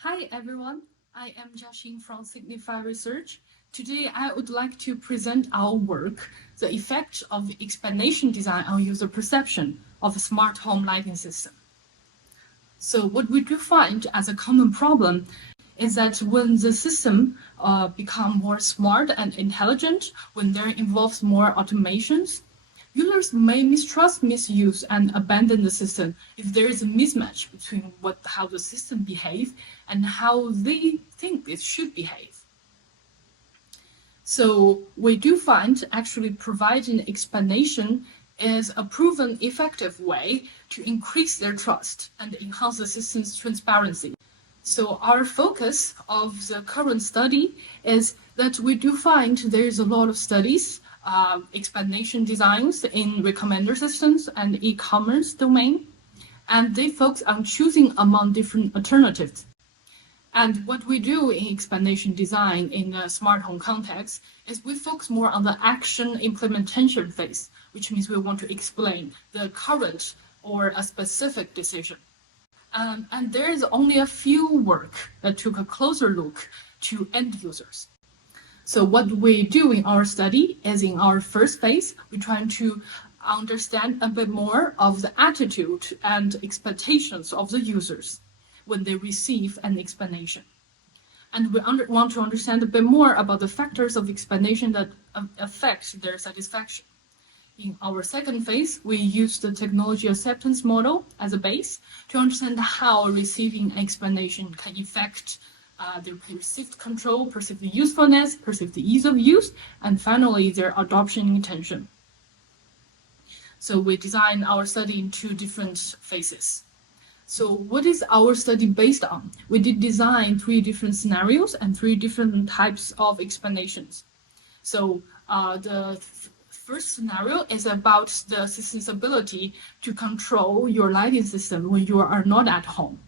Hi everyone, I am Jiaxin from Signify Research. Today I would like to present our work, the effect of explanation design on user perception of a smart home lighting system. So what we do find as a common problem is that when the system become more smart and intelligent, when there involves more automations, users may mistrust, misuse, and abandon the system if there is a mismatch between how the system behaves and how they think it should behave. So we do find actually providing explanation is a proven effective way to increase their trust and enhance the system's transparency. So our focus of the current study is that we do find there is a lot of studies, explanation designs in recommender systems and e-commerce domain, and they focus on choosing among different alternatives. And what we do in explanation design in a smart home context is we focus more on the action implementation phase, which means we want to explain the current or a specific decision. And there is only a few work that took a closer look to end users. So what we do in our study is in our first phase, we're trying to understand a bit more of the attitude and expectations of the users when they receive an explanation. And we want to understand a bit more about the factors of explanation that affect their satisfaction. In our second phase, we use the technology acceptance model as a base to understand how receiving explanation can affect their perceived control, perceived usefulness, perceived ease of use, and finally their adoption intention. So we design our study in two different phases. So what is our study based on? We did design 3 different scenarios and 3 different types of explanations. So the first scenario is about the system's ability to control your lighting system when you are not at home,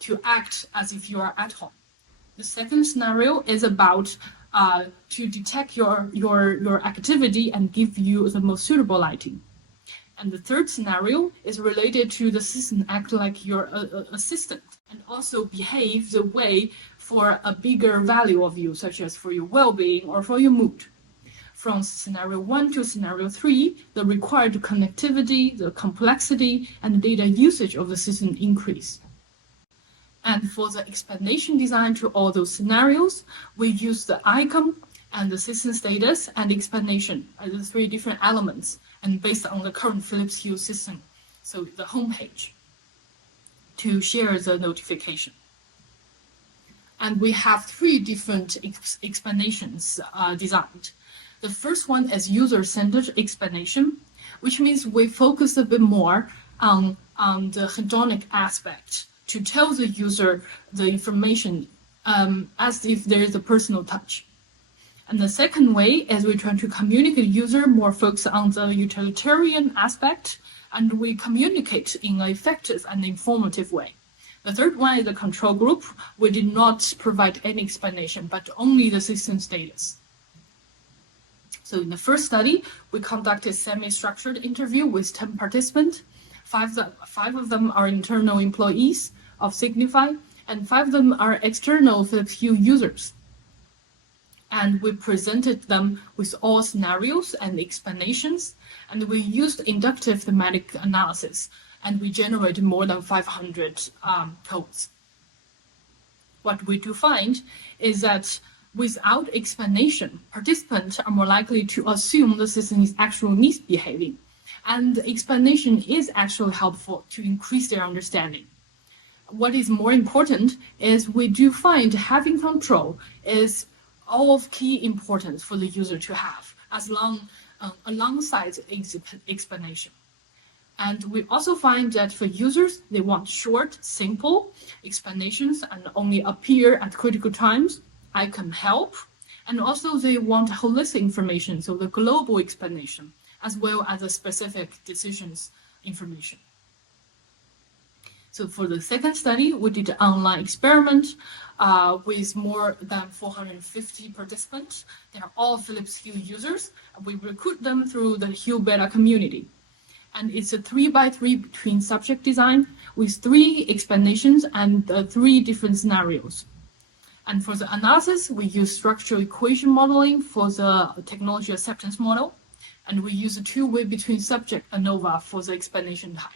to act as if you are at home. The second scenario is about to detect your activity and give you the most suitable lighting. And the third scenario is related to the system act like your assistant and also behave the way for a bigger value of you, such as for your well-being or for your mood. From scenario 1 to scenario 3, the required connectivity, the complexity, and the data usage of the system increase. And for the explanation design to all those scenarios, we use the icon and the system status and explanation as the 3 different elements, and based on the current Philips Hue system, so the homepage, to share the notification. And we have 3 different explanations designed. The first one is user-centered explanation, which means we focus a bit more on the hedonic aspect to tell the user the information as if there is a personal touch. And the second way is we try to communicate user more focused on the utilitarian aspect, and we communicate in an effective and informative way. The third one is the control group. We did not provide any explanation, but only the system status. So in the first study, we conducted semi-structured interview with 10 participants. 5 of them are internal employees of Signify, and 5 of them are external Philips Hue users. And we presented them with all scenarios and explanations, and we used inductive thematic analysis, and we generated more than 500 codes. What we do find is that without explanation, participants are more likely to assume the system is actually misbehaving, and the explanation is actually helpful to increase their understanding. What is more important is we do find having control is of key importance for the user to have, alongside explanation. And we also find that for users, they want short, simple explanations and only appear at critical times. I can help. And also they want holistic information, so the global explanation, as well as the specific decisions information. So for the second study, we did an online experiment with more than 450 participants. They are all Philips Hue users. We recruit them through the Hue beta community. And it's a 3x3 between subject design with 3 explanations and 3 different scenarios. And for the analysis, we use structural equation modeling for the technology acceptance model. And we use a two-way between subject ANOVA for the explanation type.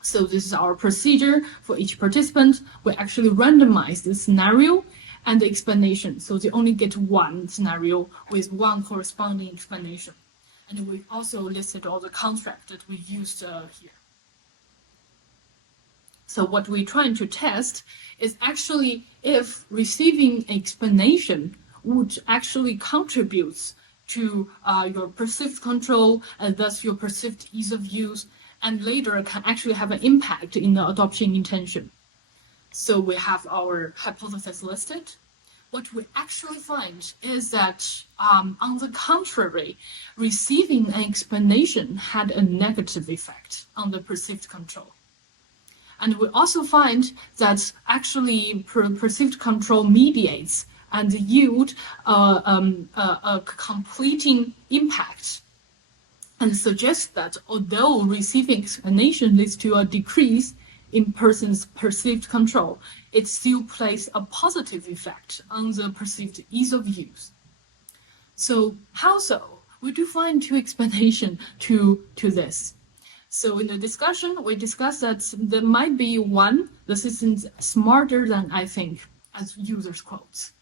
So this is our procedure for each participant. We actually randomize the scenario and the explanation. So they only get one scenario with one corresponding explanation. And we also listed all the constructs that we used here. So what we're trying to test is actually if receiving explanation would actually contribute to your perceived control and thus your perceived ease of use, and later can actually have an impact in the adoption intention. So we have our hypothesis listed. What we actually find is that, on the contrary, receiving an explanation had a negative effect on the perceived control. And we also find that actually perceived control mediates and yield a completing impact, and suggests that although receiving explanation leads to a decrease in person's perceived control, it still plays a positive effect on the perceived ease of use. So how so? We do find 2 explanations to this. So in the discussion, we discussed that there might be one, the system's smarter than I think, as users quotes.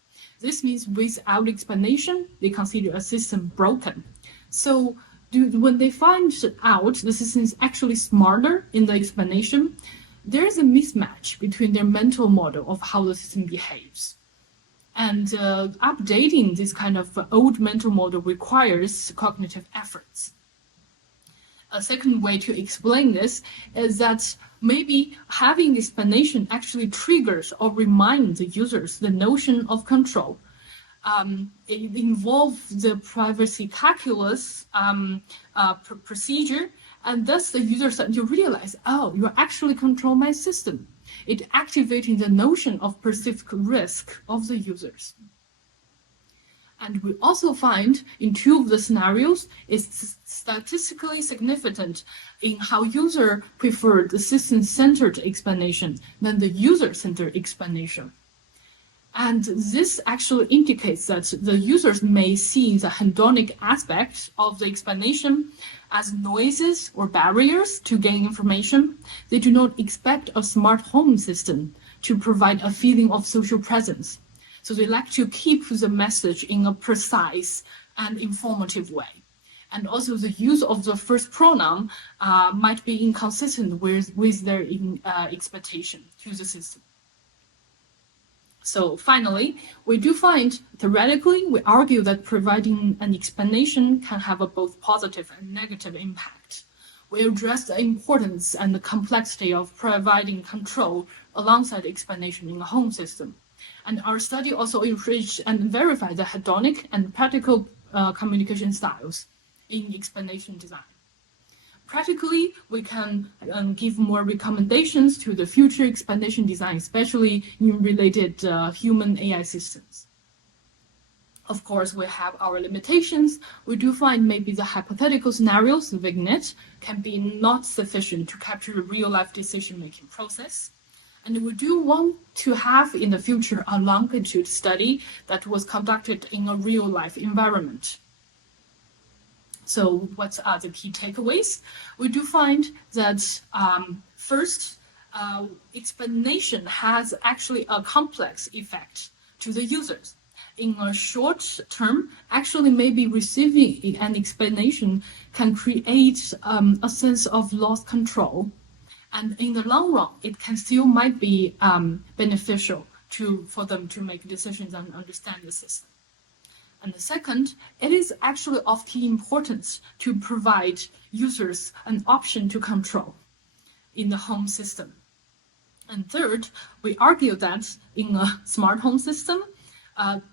This means without explanation, they consider a system broken. So when they find out the system is actually smarter in the explanation, there is a mismatch between their mental model of how the system behaves. And updating this kind of old mental model requires cognitive efforts. A second way to explain this is that maybe having explanation actually triggers or reminds the users the notion of control. It involves the privacy calculus procedure, and thus the user start to realize, oh, you actually control my system. It activating the notion of perceived risk of the users. And we also find in 2 of the scenarios, it's statistically significant in how user prefer the system-centered explanation than the user-centered explanation. And this actually indicates that the users may see the hedonic aspect of the explanation as noises or barriers to gain information. They do not expect a smart home system to provide a feeling of social presence. So they like to keep the message in a precise and informative way. And also the use of the first pronoun might be inconsistent with their expectation to the system. So finally, we do find, theoretically, we argue that providing an explanation can have a both positive and negative impact. We address the importance and the complexity of providing control alongside explanation in a home system. And our study also enriched and verified the hedonic and practical communication styles in explanation design. Practically, we can give more recommendations to the future explanation design, especially in related human AI systems. Of course, we have our limitations. We do find maybe the hypothetical scenarios, the vignette, can be not sufficient to capture the real-life decision-making process. And we do want to have in the future a longitude study that was conducted in a real-life environment. So what are the key takeaways? We do find that first, explanation has actually a complex effect to the users. In a short term, actually maybe receiving an explanation can create a sense of lost control. And in the long run, it can still might be beneficial for them to make decisions and understand the system. And the second, it is actually of key importance to provide users an option to control in the home system. And third, we argue that in a smart home system,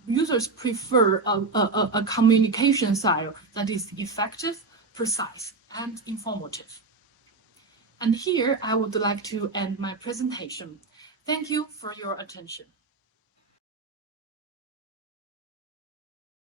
users prefer a communication style that is effective, precise, and informative. And here I would like to end my presentation. Thank you for your attention.